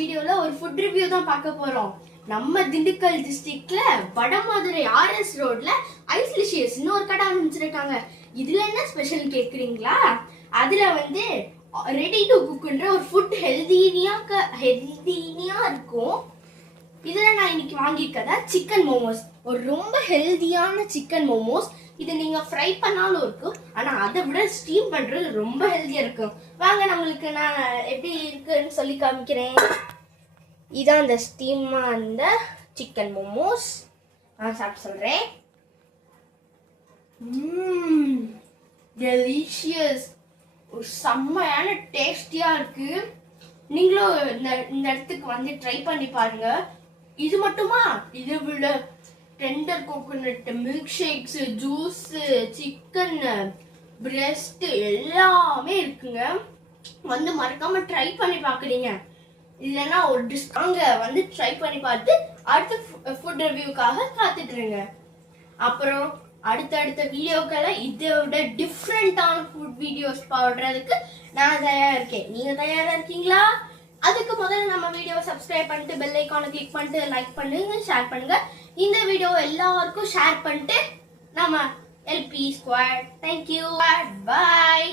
வீடியோல ஒரு food review தான் பார்க்க போறோம். நம்ம திண்டுக்கல் டிஸ்ட்ரிக்ட்ல வடமதுரை ஆர்எஸ் ரோட்ல ஐஸ்லிஷியஸ்னு ஒரு கடை ஆரம்பிச்சிருக்காங்க. இதுல என்ன ஸ்பெஷல் கேக்குறீங்களா? அதுல வந்து ரெடி டு குக்ன்ற ஒரு ஃபுட் ஹெல்தியா இருக்கும். இதுல நான் இன்னைக்கு வாங்கியிருக்கதா சிக்கன் மோமோஸ். ஒரு ரொம்ப ஹெல்தியான சிக்கன் மோமோஸ். இது நீங்க ஃப்ரை பண்ணாலும் இருக்கும், ஆனா அதை விட ஸ்டீம் பண்றது ரொம்ப ஹெல்தியா இருக்கும். வாங்க நம்மளுக்கு நான் எப்படி இருக்குன்னு சொல்லி காமிக்கிறேன். இதான் அந்த ஸ்டீமா அந்த சிக்கன் மோமோஸ். நான் சாப்பிட்டு சொல்றேன். டெலிஷியஸ், ஒரு செம்மையான டேஸ்டியா இருக்கு. நீங்களும் இந்த இடத்துக்கு வந்து ட்ரை பண்ணி பாருங்க. இது மட்டுமா, இதை விட tender coconut milk shakes, juice, chicken breast எல்லாமே இருக்குங்க. வந்து மறக்காம ட்ரை பண்ணி பாக்குறீங்க இல்லைன்னா ஒரு டிஷ் அங்க வந்து ட்ரை பண்ணி பார்த்து அடுத்த ஃபுட் ரிவ்யூக்காக காத்துட்டு இருங்க. அப்புறம் அடுத்தடுத்த வீடியோக்களை இதை விட டிஃப்ரெண்டான ஃபுட் வீடியோஸ் பாடுறதுக்கு நான் தயாரா இருக்கேன். நீங்க தயாரா இருக்கீங்களா? அதுக்கு முதல்ல நம்ம வீடியோவை சப்ஸ்கிரைப் பண்ணிட்டு பெல் ஐகானை கிளிக் பண்ணிட்டு லைக் பண்ணுங்க, ஷேர் பண்ணுங்க. இந்த வீடியோ எல்லாருக்கும் ஷேர் பண்ணிட்டு நம்ம எல்பி ஸ்குவாட். தேங்க்யூ, பாய்.